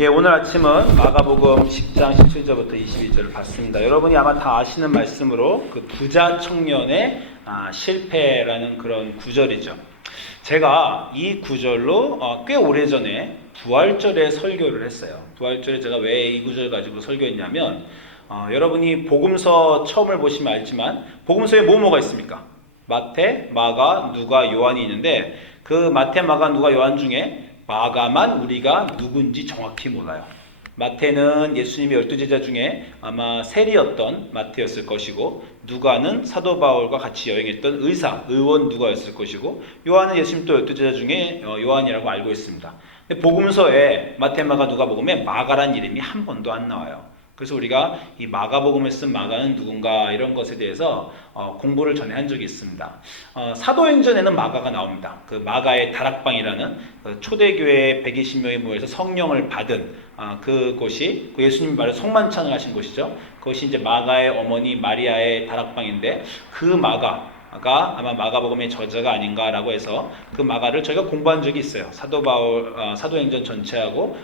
예, 오늘 아침은 마가복음 10장 17절부터 22절을 봤습니다. 여러분이 아마 다 아시는 말씀으로 그 부자 청년의 실패라는 그런 구절이죠. 제가 이 구절로 꽤 오래전에 부활절에 설교를 했어요. 부활절에 제가 왜 이 구절 가지고 설교했냐면 여러분이 복음서 처음을 보시면 알지만 복음서에 뭐가 있습니까? 마태, 마가, 누가, 요한이 있는데 그 마태, 마가, 누가, 요한 중에 마가만 우리가 누군지 정확히 몰라요. 마태는 예수님의 12제자 중에 아마 세리였던 마태였을 것이고, 누가는 사도 바울과 같이 여행했던 의원 누가였을 것이고, 요한은 예수님 또 12제자 중에 요한이라고 알고 있습니다. 근데 복음서에 마태, 마가, 누가 복음에 마가란 이름이 한 번도 안 나와요. 그래서 우리가 이 마가복음을 쓴 마가는 누군가 이런 것에 대해서 공부를 전에 한 적이 있습니다. 사도행전에는 마가가 나옵니다. 그 마가의 다락방이라는 초대교회 120명이 모여서 성령을 받은 그곳이 그 예수님 말로 성만찬을 하신 곳이죠. 그것이 이제 마가의 어머니 마리아의 다락방인데 그 마가가 아마 마가복음의 저자가 아닌가라고 해서 그 마가를 저희가 공부한 적이 있어요. 사도행전 전체하고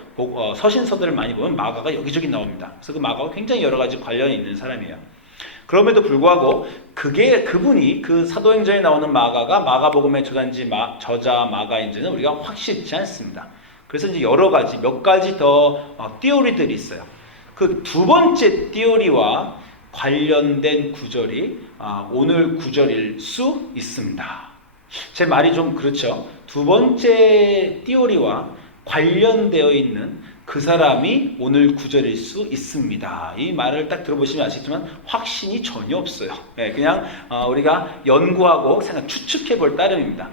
서신서들을 많이 보면 마가가 여기저기 나옵니다. 그래서 그 마가가 굉장히 여러 가지 관련이 있는 사람이에요. 그럼에도 불구하고 그분이 그 사도행전에 나오는 마가가 마가복음의 저자 마가인지는 우리가 확실치 않습니다. 그래서 이제 여러 가지 몇 가지 더 띠오리들이 있어요. 그 두 번째 띠오리와 관련된 구절이 오늘 구절일 수 있습니다. 제 말이 좀 그렇죠. 두 번째 띠오리와 관련되어 있는 그 사람이 오늘 구절일 수 있습니다. 이 말을 딱 들어보시면 아시겠지만 확신이 전혀 없어요. 그냥 우리가 연구하고 추측해 볼 따름입니다.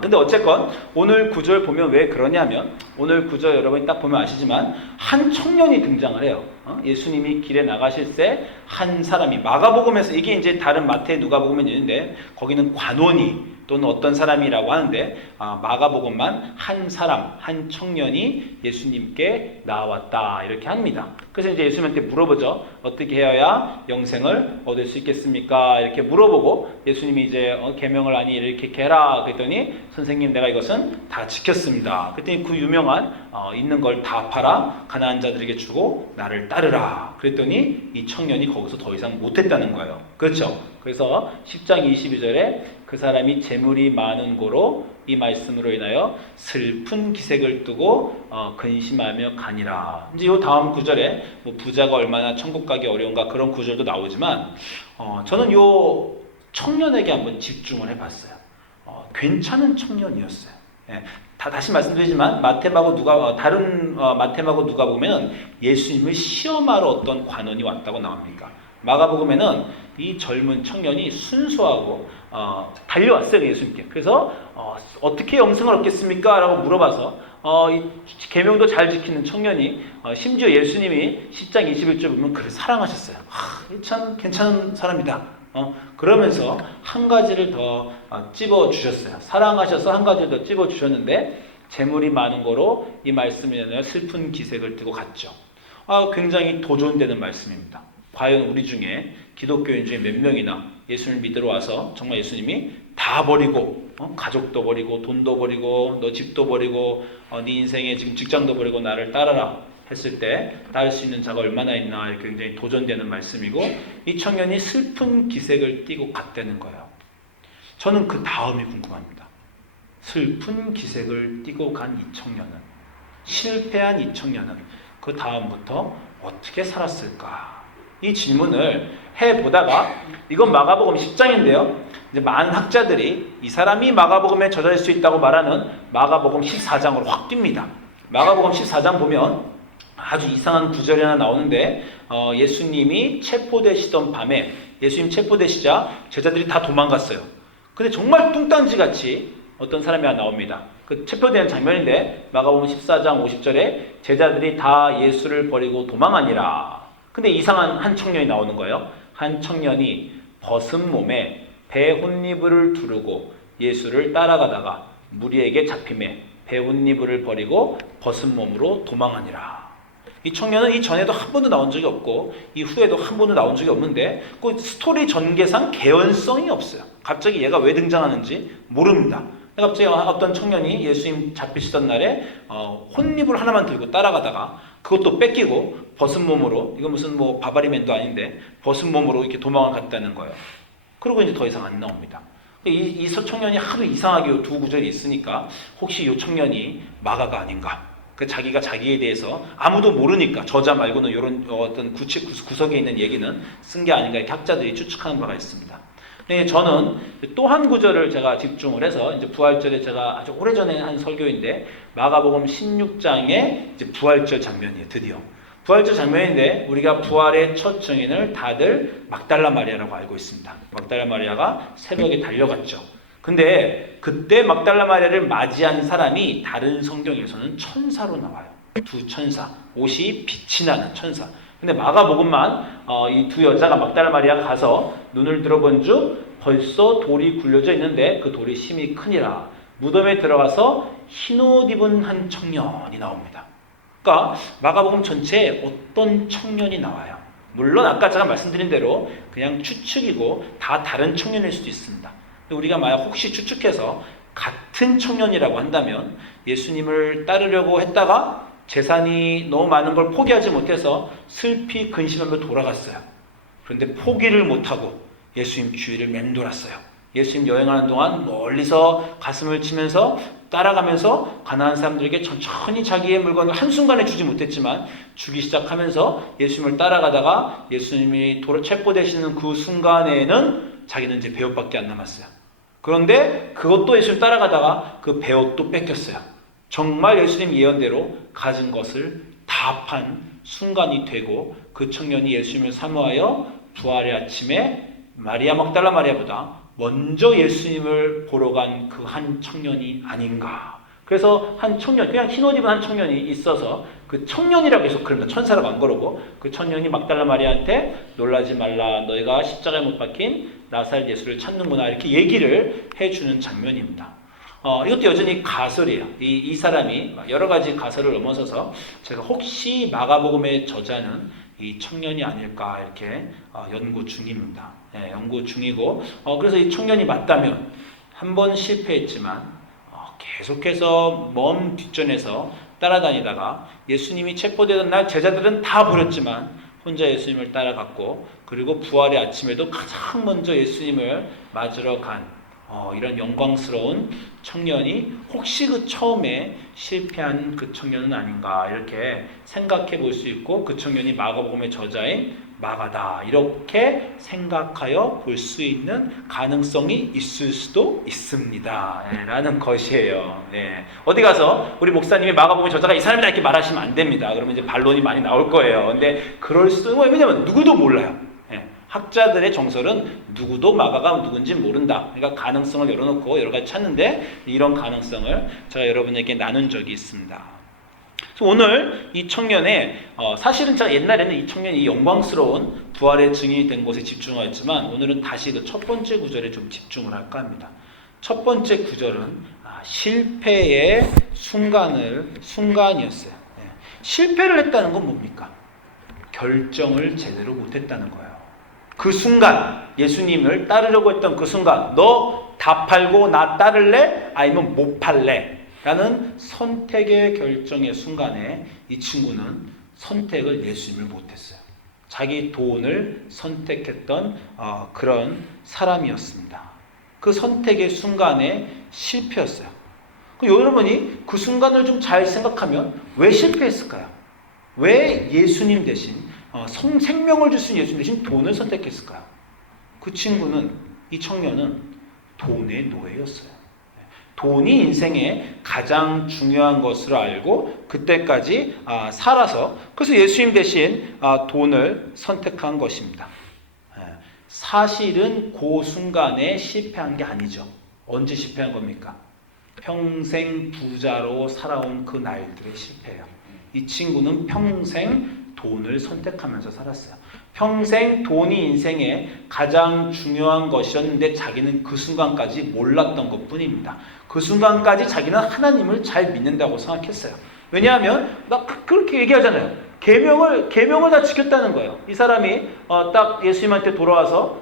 근데 어쨌건 오늘 구절 보면 왜 그러냐면 오늘 구절 여러분이 딱 보면 아시지만 한 청년이 등장을 해요. 예수님이 길에 나가실 때 한 사람이 마가복음에서 이게 이제 다른 마태 누가복음은 있는데 거기는 관원이 또는 어떤 사람이라고 하는데 마가복음만 한 사람, 한 청년이 예수님께 나왔다 이렇게 합니다. 그래서 이제 예수님한테 물어보죠. 어떻게 해야 영생을 얻을 수 있겠습니까? 이렇게 물어보고 예수님이 이제 계명을 아니 이렇게 해라 그랬더니 선생님 내가 이것은 다 지켰습니다. 그랬더니 그 유명한 있는 걸 다 팔아 가난한 자들에게 주고 나를 따르라. 그랬더니 이 청년이 거기서 더 이상 못했다는 거예요. 그렇죠? 그래서 10장 22절에 그 사람이 재물이 많은 고로 이 말씀으로 인하여 슬픈 기색을 띠고 근심하며 가니라. 이제 이 다음 구절에 뭐 부자가 얼마나 천국 가기 어려운가 그런 구절도 나오지만 저는 이 청년에게 한번 집중을 해봤어요. 괜찮은 청년이었어요. 다시 말씀드리지만 마태마고 누가 보면 예수님을 시험하러 어떤 관원이 왔다고 나옵니까? 마가복음에는 이 젊은 청년이 순수하고 달려왔어요 예수님께. 그래서 어떻게 영생을 얻겠습니까? 라고 물어봐서 이 계명도 잘 지키는 청년이 심지어 예수님이 10장 21절 보면 그를 사랑하셨어요. 참 괜찮은 사람이다. 그러면서 한 가지를 더 찝어주셨어요. 사랑하셔서 한 가지를 더 찝어주셨는데 재물이 많은 거로 이 말씀에 슬픈 기색을 띠고 갔죠. 굉장히 도전되는 말씀입니다. 과연 우리 중에 기독교인 중에 몇 명이나 예수님을 믿으러 와서 정말 예수님이 다 버리고 가족도 버리고 돈도 버리고 너 집도 버리고 네 인생에 지금 직장도 버리고 나를 따라라 했을 때 따를 수 있는 자가 얼마나 있나 이렇게 굉장히 도전되는 말씀이고 이 청년이 슬픈 기색을 띠고 갔다는 거예요. 저는 그 다음이 궁금합니다. 슬픈 기색을 띠고 간 이 청년은 실패한 이 청년은 그 다음부터 어떻게 살았을까? 이 질문을 해보다가 이건 마가복음 10장인데요. 이제 많은 학자들이 이 사람이 마가복음에 저자일 수 있다고 말하는 마가복음 14장으로 확 뜁니다. 마가복음 14장 보면 아주 이상한 구절이 하나 나오는데 예수님이 체포되시던 밤에 예수님 체포되시자 제자들이 다 도망갔어요. 근데 정말 뚱딴지같이 어떤 사람이 하나 나옵니다. 그 체포되는 장면인데 마가복음 14장 50절에 제자들이 다 예수를 버리고 도망하니라. 근데 이상한 한 청년이 나오는 거예요. 한 청년이 벗은 몸에 배 혼니부를 두르고 예수를 따라가다가 무리에게 잡힘에 배 혼니부를 버리고 벗은 몸으로 도망하니라. 이 청년은 이전에도 한 번도 나온 적이 없고 이후에도 한 번도 나온 적이 없는데 그 스토리 전개상 개연성이 없어요. 갑자기 얘가 왜 등장하는지 모릅니다. 갑자기 어떤 청년이 예수님 잡히시던 날에 혼입을 하나만 들고 따라가다가 그것도 뺏기고 벗은 몸으로, 이거 무슨 뭐 바바리맨도 아닌데 벗은 몸으로 이렇게 도망을 갔다는 거예요. 그리고 이제 더 이상 안 나옵니다. 이 청년이 하도 이상하게 두 구절이 있으니까 혹시 이 청년이 마가가 아닌가? 자기가 자기에 대해서 아무도 모르니까 저자 말고는 이런 어떤 구석에 있는 얘기는 쓴 게 아닌가 이렇게 학자들이 추측하는 바가 있습니다. 네, 저는 또 한 구절을 제가 집중을 해서 이제 부활절에 제가 아주 오래전에 한 설교인데 마가복음 16장의 이제 부활절 장면이에요. 드디어 부활절 장면인데 우리가 부활의 첫 증인을 다들 막달라 마리아라고 알고 있습니다. 막달라 마리아가 새벽에 달려갔죠. 근데 그때 막달라 마리아를 맞이한 사람이 다른 성경에서는 천사로 나와요. 두 천사, 옷이 빛이 나는 천사. 근데 마가복음만 이 두 여자가 막달라 마리아가 가서 눈을 들어본 즉 벌써 돌이 굴려져 있는데 그 돌이 심히 크니라. 무덤에 들어가서 흰옷 입은 한 청년이 나옵니다. 그러니까 마가복음 전체에 어떤 청년이 나와요. 물론 아까 제가 말씀드린 대로 그냥 추측이고 다 다른 청년일 수도 있습니다. 우리가 만약 혹시 추측해서 같은 청년이라고 한다면 예수님을 따르려고 했다가 재산이 너무 많은 걸 포기하지 못해서 슬피 근심하며 돌아갔어요. 그런데 포기를 못하고 예수님 주위를 맴돌았어요. 예수님 여행하는 동안 멀리서 가슴을 치면서 따라가면서 가난한 사람들에게 천천히 자기의 물건을 한순간에 주지 못했지만 주기 시작하면서 예수님을 따라가다가 예수님이 체포되시는 그 순간에는 자기는 이제 배옷밖에 안 남았어요. 그런데 그것도 예수님 따라가다가 그 배옷도 뺏겼어요. 정말 예수님 예언대로 가진 것을 다 판 순간이 되고 그 청년이 예수님을 사모하여 부활의 아침에 마리아 막달라 마리아보다 먼저 예수님을 보러 간 그 한 청년이 아닌가. 그래서 한 청년, 그냥 흰옷 입은 한 청년이 있어서 그 청년이라고 해서 그럽니다. 천사라고 안 그러고 그 청년이 막달라 마리아한테 놀라지 말라. 너희가 십자가에 못 박힌 나사렛 예수를 찾는구나. 이렇게 얘기를 해주는 장면입니다. 이것도 여전히 가설이에요. 이 사람이 여러 가지 가설을 넘어서서 제가 혹시 마가복음의 저자는 이 청년이 아닐까 이렇게 연구 중입니다. 네, 연구 중이고 그래서 이 청년이 맞다면 한 번 실패했지만 계속해서 먼 뒷전에서 따라다니다가 예수님이 체포되던 날 제자들은 다 버렸지만 혼자 예수님을 따라갔고 그리고 부활의 아침에도 가장 먼저 예수님을 맞으러 간 이런 영광스러운 청년이 혹시 그 처음에 실패한 그 청년은 아닌가 이렇게 생각해 볼 수 있고 그 청년이 마가복음의 저자인 마가다 이렇게 생각하여 볼 수 있는 가능성이 있을 수도 있습니다. 네, 라는 것이에요. 네. 어디 가서 우리 목사님이 마가복음의 저자가 이 사람이다 이렇게 말하시면 안 됩니다. 그러면 이제 반론이 많이 나올 거예요. 근데 그럴 수도 왜냐면 누구도 몰라요. 학자들의 정설은 누구도 마가가 누군지 모른다. 그러니까 가능성을 열어놓고 여러 가지 찾는데 이런 가능성을 제가 여러분에게 나눈 적이 있습니다. 그래서 오늘 이 청년의 사실은 제가 옛날에는 이 청년이 영광스러운 부활의 증인이 된 곳에 집중하였지만 오늘은 다시 그 첫 번째 구절에 좀 집중을 할까 합니다. 첫 번째 구절은 실패의 순간이었어요. 실패를 했다는 건 뭡니까? 결정을 제대로 못했다는 거예요. 그 순간 예수님을 따르려고 했던 그 순간 너 다 팔고 나 따를래? 아니면 못 팔래? 라는 선택의 결정의 순간에 이 친구는 선택을 예수님을 못했어요. 자기 돈을 선택했던 그런 사람이었습니다. 그 선택의 순간에 실패였어요. 여러분이 그 순간을 좀 잘 생각하면 왜 실패했을까요? 왜 예수님 대신 생명을 줄 수 있는 예수님 대신 돈을 선택했을까요? 그 친구는, 이 청년은 돈의 노예였어요. 돈이 인생의 가장 중요한 것으로 알고 그때까지 살아서 그래서 예수님 대신 돈을 선택한 것입니다. 사실은 그 순간에 실패한 게 아니죠. 언제 실패한 겁니까? 평생 부자로 살아온 그 날들의 실패예요. 이 친구는 평생 돈을 선택하면서 살았어요. 평생 돈이 인생의 가장 중요한 것이었는데 자기는 그 순간까지 몰랐던 것뿐입니다. 그 순간까지 자기는 하나님을 잘 믿는다고 생각했어요. 왜냐하면 나 그렇게 얘기하잖아요. 계명을 다 지켰다는 거예요. 이 사람이 딱 예수님한테 돌아와서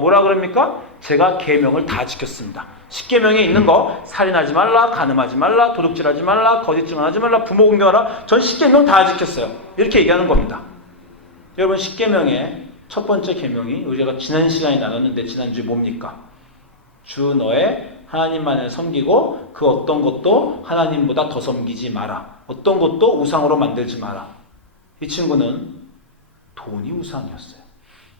뭐라 그럽니까? 제가 계명을 다 지켰습니다. 10계명에 있는 거 살인하지 말라, 간음하지 말라, 도둑질하지 말라, 거짓 증언하지 말라, 부모 공경하라. 전 10계명 다 지켰어요. 이렇게 얘기하는 겁니다. 여러분 10계명의 첫 번째 계명이 우리가 지난 시간에 나눴는데 지난주에 뭡니까? 주 너의 하나님만을 섬기고 그 어떤 것도 하나님보다 더 섬기지 마라. 어떤 것도 우상으로 만들지 마라. 이 친구는 돈이 우상이었어요.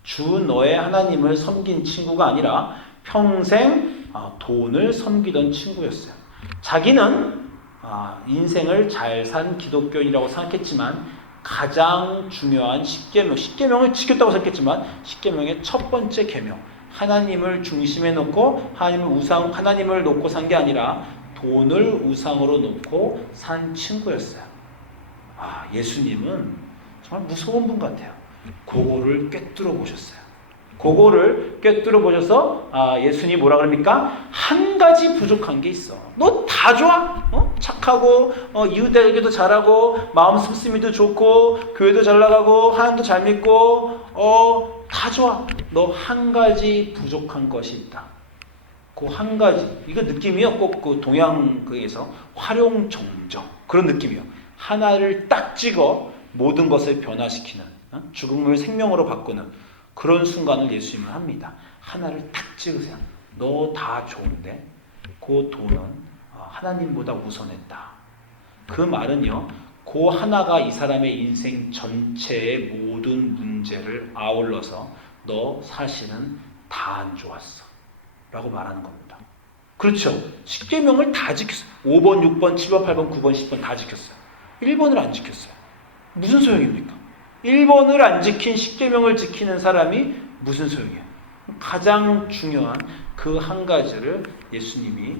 주 너의 하나님을 섬긴 친구가 아니라 평생 돈을 섬기던 친구였어요. 자기는 인생을 잘 산 기독교인이라고 생각했지만 가장 중요한 10계명을 지켰다고 생각했지만 10계명의 첫 번째 계명, 하나님을 중심에 놓고 하나님을 놓고 산 게 아니라 돈을 우상으로 놓고 산 친구였어요. 예수님은 정말 무서운 분 같아요. 그거를 꿰뚫어 보셨어요. 그거를 꿰뚫어 보셔서 예수님이 뭐라 그럽니까? 한 가지 부족한 게 있어. 너 다 좋아? 착하고 이웃에게도 잘하고 마음 씀씀이도 좋고 교회도 잘 나가고 하나님도 잘 믿고 다 좋아. 너 한 가지 부족한 것이 있다. 그 한 가지, 이거 느낌이요. 꼭 그 동양에서 활용정정 그런 느낌이요. 하나를 딱 찍어 모든 것을 변화시키는, 죽음을 생명으로 바꾸는 그런 순간을 예수님은 합니다. 하나를 딱 찍으세요. 너 다 좋은데 그 돈은 하나님보다 우선했다. 그 말은요, 그 하나가 이 사람의 인생 전체의 모든 문제를 아울러서 너 사실은 다 안 좋았어 라고 말하는 겁니다. 그렇죠. 10계명을 다 지켰어요. 5번, 6번, 7번, 8번, 9번, 10번 다 지켰어요. 1번을 안 지켰어요. 무슨 소용입니까? 1번을 안 지킨 10계명을 지키는 사람이 무슨 소용이에요? 가장 중요한 그 한 가지를 예수님이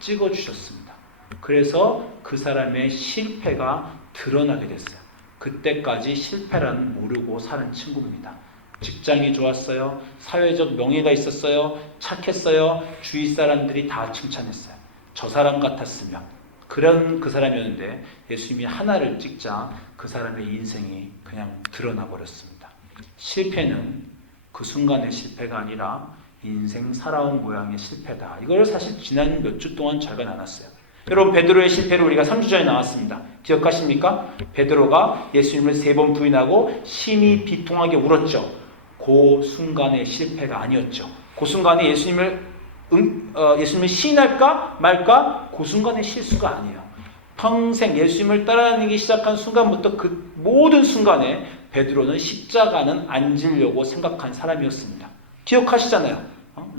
찍어주셨습니다. 그래서 그 사람의 실패가 드러나게 됐어요. 그때까지 실패라는 모르고 사는 친구입니다. 직장이 좋았어요. 사회적 명예가 있었어요. 착했어요. 주위 사람들이 다 칭찬했어요. 저 사람 같았으면. 그런 그 사람이었는데 예수님이 하나를 찍자 그 사람의 인생이 그냥 드러나 버렸습니다. 실패는 그 순간의 실패가 아니라 인생 살아온 모양의 실패다. 이걸 사실 지난 몇 주 동안 저희가 나눴어요. 여러분 베드로의 실패를 우리가 3주 전에 나왔습니다. 기억하십니까? 베드로가 예수님을 3번 부인하고 심히 비통하게 울었죠. 그 순간의 실패가 아니었죠. 그 순간에 예수님을 시인할까 말까? 그 순간의 실수가 아니에요. 평생 예수님을 따라다니기 시작한 순간부터 그 모든 순간에 베드로는 십자가는 안 지려고 생각한 사람이었습니다. 기억하시잖아요.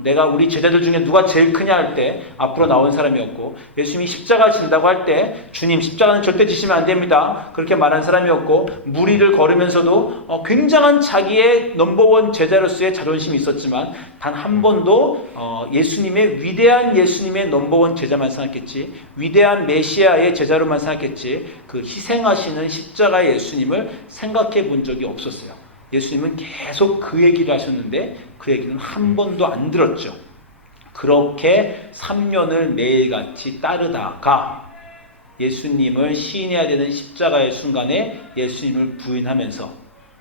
내가 우리 제자들 중에 누가 제일 크냐 할 때 앞으로 나온 사람이었고, 예수님이 십자가 진다고 할 때 주님 십자가는 절대 지시면 안 됩니다 그렇게 말한 사람이었고, 무리를 걸으면서도 굉장한 자기의 넘버원 제자로서의 자존심이 있었지만 단 한 번도 예수님의 위대한 예수님의 넘버원 제자만 생각했지, 위대한 메시아의 제자로만 생각했지, 그 희생하시는 십자가의 예수님을 생각해 본 적이 없었어요. 예수님은 계속 그 얘기를 하셨는데 그 얘기는 한 번도 안 들었죠. 그렇게 3년을 매일같이 따르다가 예수님을 시인해야 되는 십자가의 순간에 예수님을 부인하면서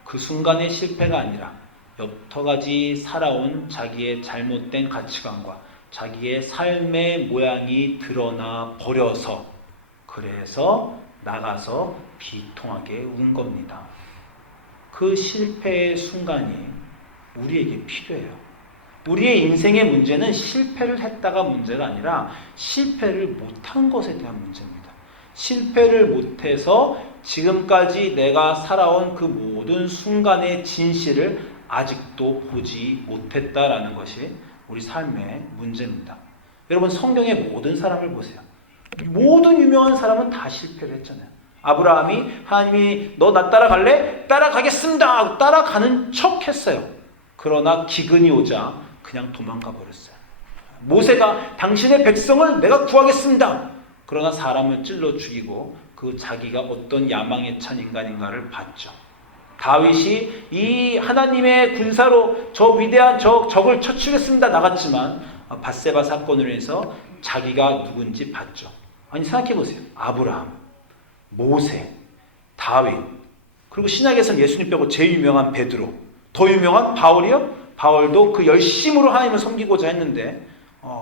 그 순간의 실패가 아니라 여태까지 살아온 자기의 잘못된 가치관과 자기의 삶의 모양이 드러나 버려서, 그래서 나가서 비통하게 운 겁니다. 그 실패의 순간이 우리에게 필요해요. 우리의 인생의 문제는 실패를 했다가 문제가 아니라 실패를 못한 것에 대한 문제입니다. 실패를 못해서 지금까지 내가 살아온 그 모든 순간의 진실을 아직도 보지 못했다라는 것이 우리 삶의 문제입니다. 여러분 성경의 모든 사람을 보세요. 모든 유명한 사람은 다 실패를 했잖아요. 아브라함이 하나님이 너 나 따라갈래? 따라가겠습니다. 따라가는 척 했어요. 그러나 기근이 오자 그냥 도망가 버렸어요. 모세가 당신의 백성을 내가 구하겠습니다. 그러나 사람을 찔러 죽이고 그 자기가 어떤 야망에 찬 인간인가를 봤죠. 다윗이 이 하나님의 군사로 저 위대한 적을 쳐치겠습니다 나갔지만 밧세바 사건으로 인해서 자기가 누군지 봤죠. 아니 생각해 보세요. 아브라함, 모세, 다윗, 그리고 신약에서는 예수님 빼고 제일 유명한 베드로, 더 유명한 바울이요? 바울도 그 열심으로 하나님을 섬기고자 했는데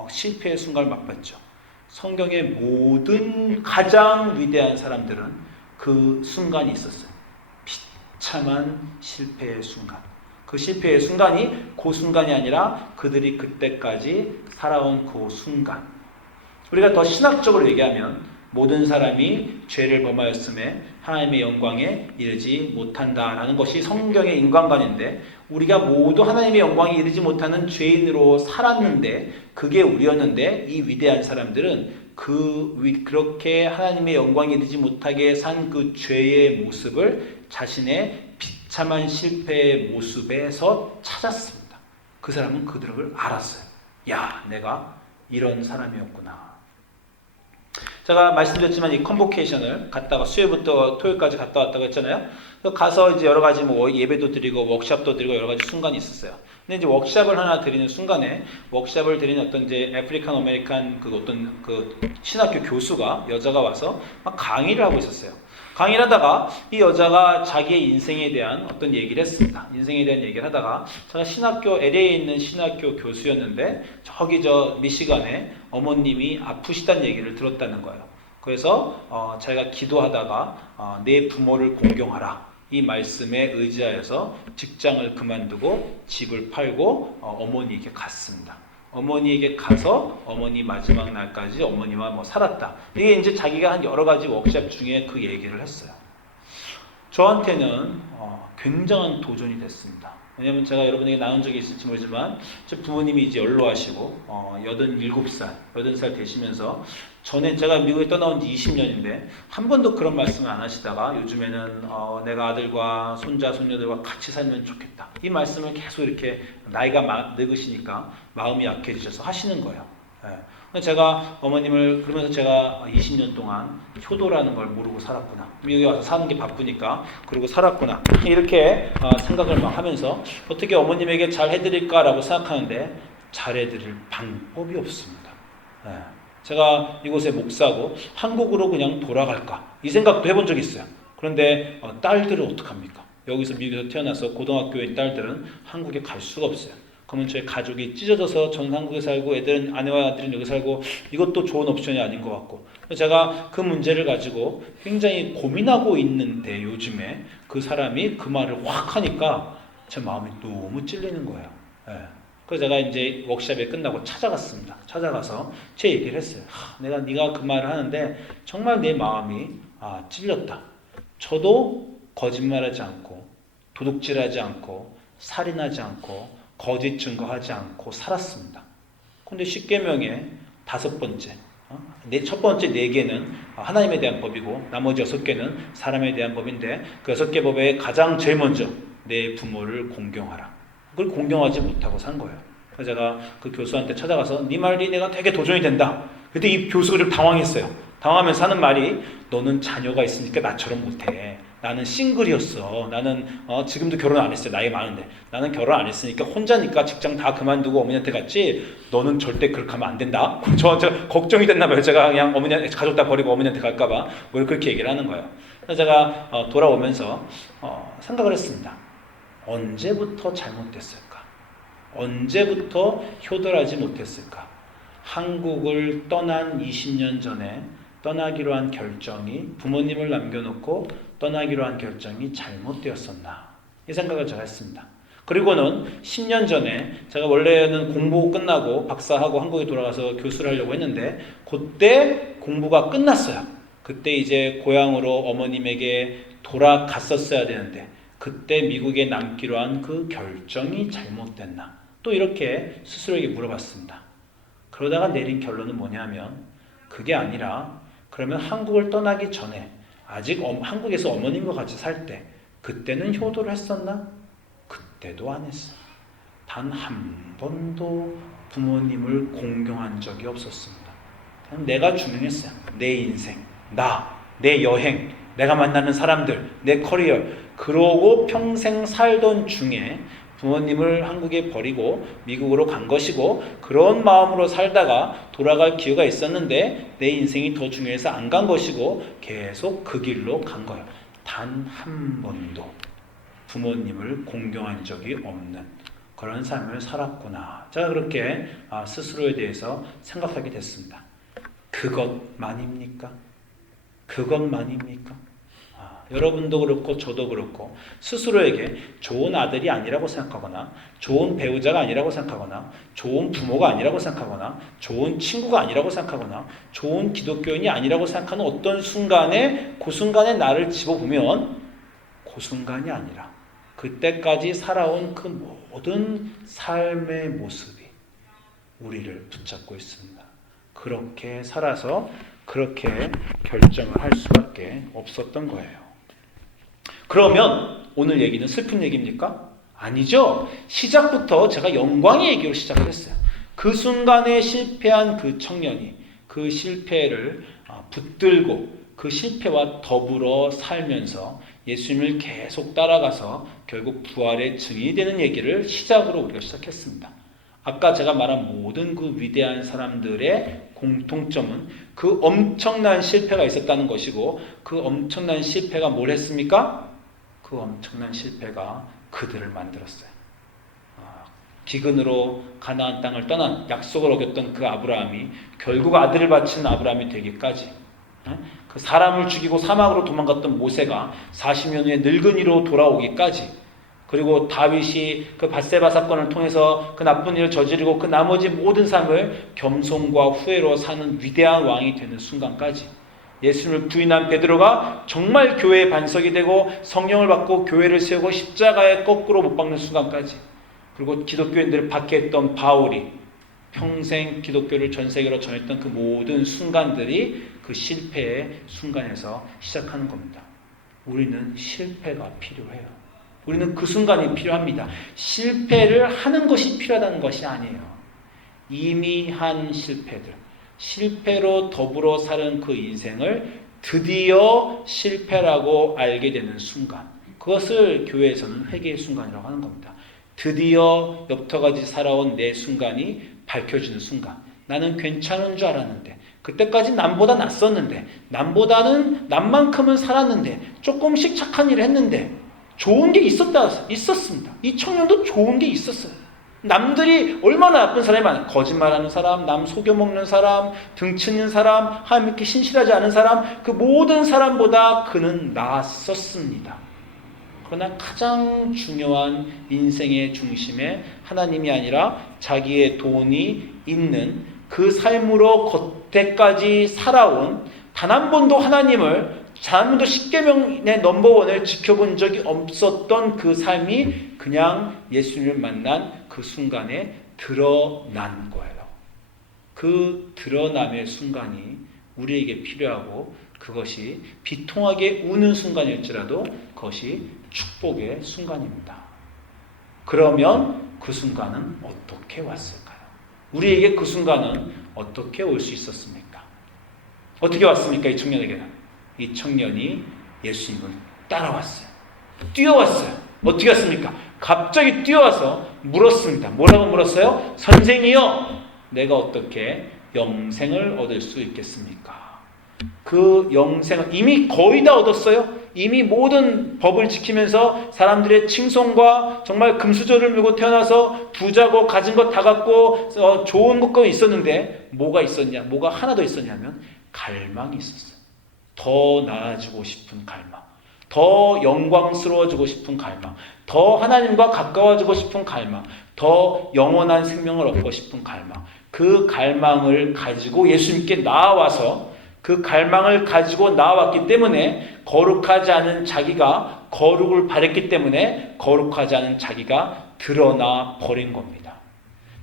실패의 순간을 맛봤죠. 성경의 모든 가장 위대한 사람들은 그 순간이 있었어요. 비참한 실패의 순간. 그 실패의 순간이 그 순간이 아니라 그들이 그때까지 살아온 그 순간. 우리가 더 신학적으로 얘기하면 모든 사람이 죄를 범하였음에 하나님의 영광에 이르지 못한다라는 것이 성경의 인간관인데, 우리가 모두 하나님의 영광에 이르지 못하는 죄인으로 살았는데 그게 우리였는데, 이 위대한 사람들은 그렇게 하나님의 영광에 이르지 못하게 산 그 죄의 모습을 자신의 비참한 실패의 모습에서 찾았습니다. 그 사람은 그들을 알았어요. 야, 내가 이런 사람이었구나. 제가 말씀드렸지만 이 컨보케이션을 갔다가 수요일부터 토요일까지 갔다 왔다고 했잖아요. 가서 이제 여러 가지 예배도 드리고 워크숍도 드리고 여러 가지 순간이 있었어요. 근데 이제 워크숍을 하나 드리는 순간에 워크숍을 드리는 어떤 이제 아프리칸 아메리칸 어떤 신학교 교수가 여자가 와서 막 강의를 하고 있었어요. 강의를 하다가 이 여자가 자기의 인생에 대한 어떤 얘기를 했습니다. 인생에 대한 얘기를 하다가, 제가 LA에 있는 신학교 교수였는데 저기 미시간에 어머님이 아프시다는 얘기를 들었다는 거예요. 그래서 자기가 기도하다가 내 부모를 공경하라, 이 말씀에 의지하여서 직장을 그만두고 집을 팔고 어머니에게 갔습니다. 어머니에게 가서 어머니 마지막 날까지 어머니와 살았다. 이게 이제 자기가 한 여러 가지 워크숍 중에 그 얘기를 했어요. 저한테는 굉장한 도전이 됐습니다. 왜냐하면 제가 여러분에게 나눈 적이 있을지 모르지만 제 부모님이 이제 연로하시고 87살, 80살 되시면서, 전에 제가 미국에 떠나온 지 20년인데 한 번도 그런 말씀을 안 하시다가 요즘에는 내가 아들과 손자, 손녀들과 같이 살면 좋겠다, 이 말씀을 계속 이렇게 나이가 늙으시니까 마음이 약해지셔서 하시는 거예요. 제가 어머님을 그러면서 제가 20년 동안 효도라는 걸 모르고 살았구나, 미국에 와서 사는 게 바쁘니까 그리고 살았구나, 이렇게 생각을 막 하면서 어떻게 어머님에게 잘 해드릴까라고 생각하는데 잘해드릴 방법이 없습니다. 제가 이곳의 목사고 한국으로 그냥 돌아갈까, 이 생각도 해본 적이 있어요. 그런데 딸들은 어떡합니까? 여기서 미국에서 태어나서 고등학교인 딸들은 한국에 갈 수가 없어요. 그러면 저희 가족이 찢어져서 저는 한국에 살고 애들은, 아내와 아들은 여기 살고, 이것도 좋은 옵션이 아닌 것 같고, 제가 그 문제를 가지고 굉장히 고민하고 있는데 요즘에 그 사람이 그 말을 확 하니까 제 마음이 너무 찔리는 거예요. 그래서 제가 이제 워크숍이 끝나고 찾아갔습니다. 찾아가서 제 얘기를 했어요. 네가 그 말을 하는데 정말 내 마음이 찔렸다. 저도 거짓말하지 않고 도둑질하지 않고 살인하지 않고 거짓 증거하지 않고 살았습니다. 근데 10계명의 5번째, 첫 번째 4개는 하나님에 대한 법이고 나머지 6개는 사람에 대한 법인데, 그 6개 법에 가장 제일 먼저 내 부모를 공경하라. 그걸 공경하지 못하고 산 거예요. 그래서 제가 그 교수한테 찾아가서 네 말이 내가 되게 도전이 된다. 그때 이 교수가 좀 당황했어요. 당황하면서 하는 말이, 너는 자녀가 있으니까 나처럼 못해. 나는 싱글이었어. 나는 지금도 결혼 안 했어요. 나이 많은데. 나는 결혼 안 했으니까 혼자니까 직장 다 그만두고 어머니한테 갔지. 너는 절대 그렇게 하면 안 된다. 저 걱정이 됐나 봐요. 제가 그냥 어머니한테 가족 다 버리고 어머니한테 갈까 봐 뭘 그렇게 얘기를 하는 거예요. 그래서 제가 돌아오면서 생각을 했습니다. 언제부터 잘못됐을까? 언제부터 효도하지 못했을까? 한국을 떠난 20년 전에 떠나기로 한 결정이, 부모님을 남겨놓고 떠나기로 한 결정이 잘못되었었나, 이 생각을 제가 했습니다. 그리고는 10년 전에 제가 원래는 공부 끝나고 박사하고 한국에 돌아가서 교수를 하려고 했는데 그때 공부가 끝났어요. 그때 이제 고향으로 어머님에게 돌아갔었어야 되는데 그때 미국에 남기로 한 그 결정이 잘못됐나, 또 이렇게 스스로에게 물어봤습니다. 그러다가 내린 결론은 뭐냐면, 그게 아니라 그러면 한국을 떠나기 전에 아직 한국에서 어머님과 같이 살 때 그때는 효도를 했었나? 그때도 안 했어요. 단 한 번도 부모님을 공경한 적이 없었습니다. 그냥 내가 중요했어요. 내 인생, 내 여행, 내가 만나는 사람들, 내 커리어, 그러고 평생 살던 중에 부모님을 한국에 버리고 미국으로 간 것이고, 그런 마음으로 살다가 돌아갈 기회가 있었는데 내 인생이 더 중요해서 안 간 것이고 계속 그 길로 간 거예요. 단 한 번도 부모님을 공경한 적이 없는, 그런 삶을 살았구나. 제가 그렇게 스스로에 대해서 생각하게 됐습니다. 그것만입니까? 그것만입니까? 여러분도 그렇고 저도 그렇고 스스로에게 좋은 아들이 아니라고 생각하거나 좋은 배우자가 아니라고 생각하거나 좋은 부모가 아니라고 생각하거나 좋은 친구가 아니라고 생각하거나 좋은 기독교인이 아니라고 생각하는 어떤 순간에 그 순간에 나를 집어보면 그 순간이 아니라 그때까지 살아온 그 모든 삶의 모습이 우리를 붙잡고 있습니다. 그렇게 살아서 그렇게 결정을 할 수밖에 없었던 거예요. 그러면 오늘 얘기는 슬픈 얘기입니까? 아니죠. 시작부터 제가 영광의 얘기로 시작을 했어요. 그 순간에 실패한 그 청년이 그 실패를 붙들고 그 실패와 더불어 살면서 예수님을 계속 따라가서 결국 부활의 증인이 되는 얘기를 시작으로 우리가 시작했습니다. 아까 제가 말한 모든 그 위대한 사람들의 공통점은 그 엄청난 실패가 있었다는 것이고 그 엄청난 실패가 뭘 했습니까? 그 엄청난 실패가 그들을 만들었어요. 기근으로 가나안 땅을 떠난 약속을 어겼던 그 아브라함이 결국 아들을 바치는 아브라함이 되기까지, 그 사람을 죽이고 사막으로 도망갔던 모세가 40년 후에 늙은이로 돌아오기까지, 그리고 다윗이 그 밧세바 사건을 통해서 그 나쁜 일을 저지르고 그 나머지 모든 삶을 겸손과 후회로 사는 위대한 왕이 되는 순간까지, 예수님을 부인한 베드로가 정말 교회의 반석이 되고 성령을 받고 교회를 세우고 십자가에 거꾸로 못 박는 순간까지, 그리고 기독교인들을 박해했던 바울이 평생 기독교를 전 세계로 전했던 그 모든 순간들이 그 실패의 순간에서 시작하는 겁니다. 우리는 실패가 필요해요. 우리는 그 순간이 필요합니다. 실패를 하는 것이 필요하다는 것이 아니에요. 이미 한 실패들, 실패로 더불어 사는 그 인생을 드디어 실패라고 알게 되는 순간, 그것을 교회에서는 회개의 순간이라고 하는 겁니다. 드디어 엽터같이 살아온 내 순간이 밝혀지는 순간. 나는 괜찮은 줄 알았는데, 그때까지 남보다 낫었는데, 남만큼은 살았는데, 조금씩 착한 일을 했는데 좋은 게 있었습니다. 이 청년도 좋은 게 있었어요. 남들이 얼마나 나쁜 사람이 많아요. 거짓말하는 사람, 남 속여먹는 사람, 등치는 사람, 하나님께 신실하지 않은 사람, 그 모든 사람보다 그는 나았었습니다. 그러나 가장 중요한 인생의 중심에 하나님이 아니라 자기의 돈이 있는 그 삶으로 겉에까지 살아온, 단 한 번도 하나님을, 단 한 번도 십계명의 넘버원을 지켜본 적이 없었던 그 삶이 그냥 예수님을 만난 그 순간에 드러난 거예요. 그 드러남의 순간이 우리에게 필요하고, 그것이 비통하게 우는 순간일지라도 그것이 축복의 순간입니다. 그러면 그 순간은 어떻게 왔을까요? 우리에게 그 순간은 어떻게 올 수 있었습니까? 어떻게 왔습니까? 이 청년에게는. 이 청년이 예수님을 따라왔어요. 뛰어왔어요. 어떻게 왔습니까? 갑자기 뛰어와서 물었습니다. 뭐라고 물었어요? 선생이여, 내가 어떻게 영생을 얻을 수 있겠습니까? 그 영생을 이미 거의 다 얻었어요. 이미 모든 법을 지키면서 사람들의 칭송과 정말 금수저를 물고 태어나서 부자고 가진 것 다 갖고 좋은 것도 있었는데, 뭐가 있었냐? 뭐가 하나 더 있었냐면 갈망이 있었어요. 더 나아지고 싶은 갈망, 더 영광스러워지고 싶은 갈망, 더 하나님과 가까워지고 싶은 갈망, 더 영원한 생명을 얻고 싶은 갈망. 그 갈망을 가지고 예수님께 나아와서, 그 갈망을 가지고 나왔기 때문에 거룩하지 않은 자기가 거룩을 바랬기 때문에 거룩하지 않은 자기가 드러나 버린 겁니다.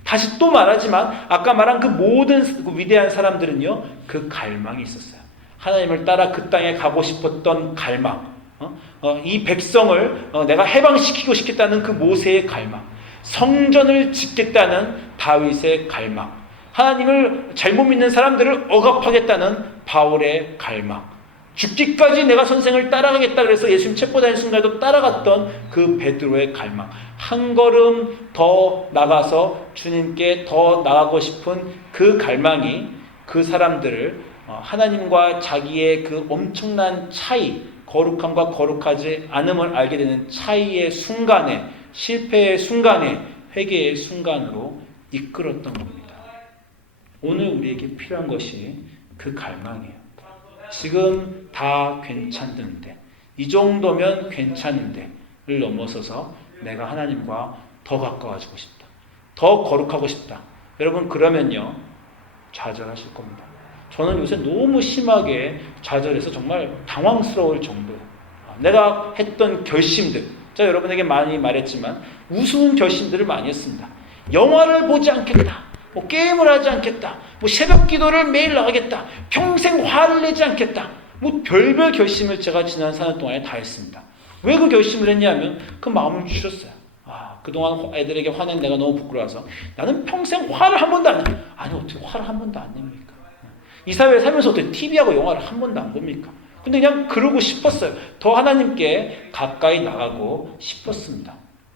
다시 또 말하지만 아까 말한 그 모든 그 위대한 사람들은요, 그 갈망이 있었어요. 하나님을 따라 그 땅에 가고 싶었던 갈망, 이 백성을 내가 해방시키고 싶겠다는 그 모세의 갈망, 성전을 짓겠다는 다윗의 갈망, 하나님을 잘못 믿는 사람들을 억압하겠다는 바울의 갈망, 죽기까지 내가 선생을 따라가겠다 그래서 예수님 책보다는 순간에도 따라갔던 그 베드로의 갈망, 한 걸음 더 나가서 주님께 더 나가고 싶은 그 갈망이 그 사람들을 하나님과 자기의 그 엄청난 차이, 거룩함과 거룩하지 않음을 알게 되는 차이의 순간에, 실패의 순간에 회개의 순간으로 이끌었던 겁니다. 오늘 우리에게 필요한 것이 그 갈망이에요. 지금 다 괜찮은데, 이 정도면 괜찮은데를 넘어서서 내가 하나님과 더 가까워지고 싶다. 더 거룩하고 싶다. 여러분 그러면요 좌절하실 겁니다. 저는 요새 너무 심하게 좌절해서 정말 당황스러울 정도예요. 내가 했던 결심들, 제가 여러분에게 많이 말했지만 우스운 결심들을 많이 했습니다. 영화를 보지 않겠다. 뭐 게임을 하지 않겠다. 뭐 새벽 기도를 매일 나가겠다. 평생 화를 내지 않겠다. 뭐 별별 결심을 제가 지난 4년 동안에 다 했습니다. 왜 그 결심을 했냐면 그 마음을 주셨어요. 그동안 애들에게 화낸 내가 너무 부끄러워서 나는 평생 화를 한 번도 안 내. 아니 어떻게 화를 한 번도 안 냅니까? 이 사회에 살면서 어떻게 TV하고 영화를 한 번도 안 봅니까? 근데 그냥 그러고 싶었어요. 더 하나님께 가까이 나가고 싶었습니다.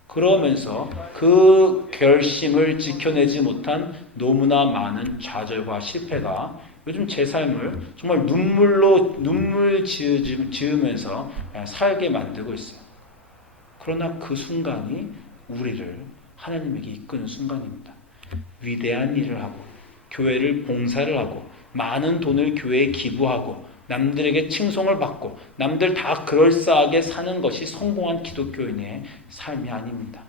그러면서 그 결심을 지켜내지 못한 너무나 많은 좌절과 실패가 요즘 제 삶을 정말 눈물 지으면서 살게 만들고 있어요. 그러나 그 순간이 우리를 하나님에게 이끄는 순간입니다. 위대한 일을 하고 교회를 봉사를 하고 많은 돈을 교회에 기부하고 남들에게 칭송을 받고 남들 다 그럴싸하게 사는 것이 성공한 기독교인의 삶이 아닙니다.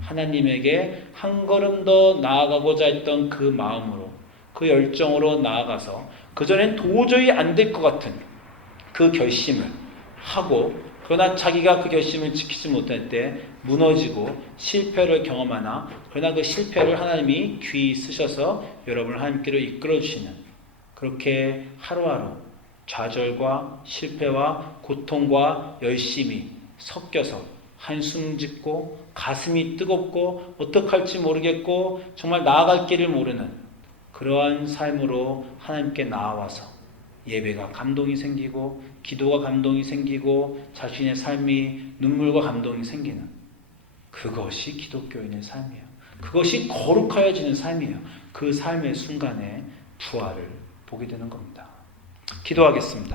하나님에게 한 걸음 더 나아가고자 했던 그 마음으로 그 열정으로 나아가서 그전엔 도저히 안 될 것 같은 그 결심을 하고 그러나 자기가 그 결심을 지키지 못할 때 무너지고 실패를 경험하나 그러나 그 실패를 하나님이 귀히 쓰셔서 여러분을 하나님께로 이끌어주시는 그렇게 하루하루 좌절과 실패와 고통과 열심이 섞여서 한숨 짓고 가슴이 뜨겁고 어떡할지 모르겠고 정말 나아갈 길을 모르는 그러한 삶으로 하나님께 나아와서 예배가 감동이 생기고 기도가 감동이 생기고 자신의 삶이 눈물과 감동이 생기는 그것이 기독교인의 삶이에요. 그것이 거룩하여지는 삶이에요. 그 삶의 순간에 부활을 보게 되는 겁니다. 기도하겠습니다.